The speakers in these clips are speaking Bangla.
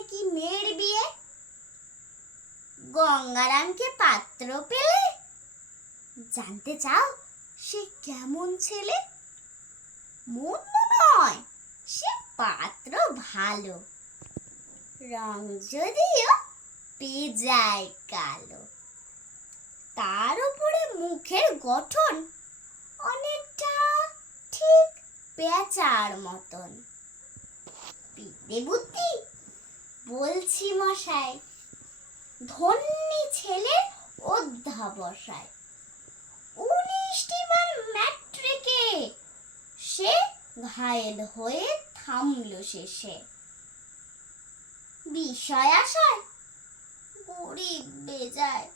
নাকি মেয়ের বিয়ে? গঙ্গারামকে পাত্র পেলে? জানতে চাও সে কেমন ছেলে? মন্দ নয়, সে পাত্র ভালো। রং যদিও পেজায় কালো। তার উপরে মুখের গঠন অনেকটা ঠিক পেঁচার মতন। বিদ্যে বুদ্ধি বলছি মশাই, ধন্যী ছেলের অধ্যাবসায়। উনিশটি ম্যাট্রিকে সে ঘায়েল হয়ে থামল শেষে। বিষয় আশায়, গরিব বেজায়,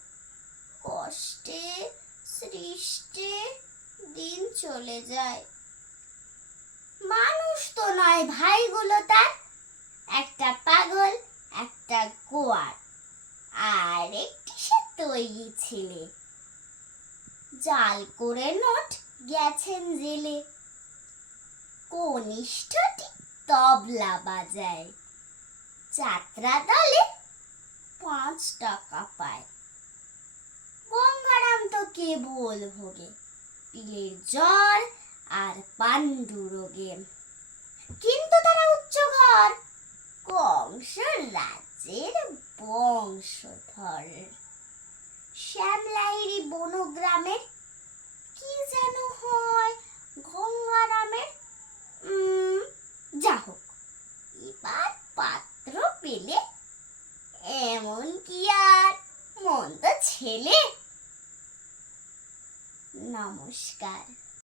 কষ্টে সৃষ্টে দিন চলে যায়। মানুষ তো নয়, ভাইগুলো তার একটা পাগল, একটা গোয়ার আর একটি সে তৈরি ছেলে। জাল করে নোট গেছেন জেলে। কনিষ্ঠটি তবলা বাজায়। যাত্রা দলে পাঁচ টাকা পায়। গঙ্গারাম তো কেবল ভোগে, পিলের জ্বর আর পাণ্ডু রোগে কিন্তু তারা রাজ্যের বংশধর। শ্যামলাইরি বনগ্রামের কি যেন হয়, গঙ্গারামের? যা হোক, এবার পাত্র পেলে এমন কি আর, মন্দ ছেলে? নমস্কার।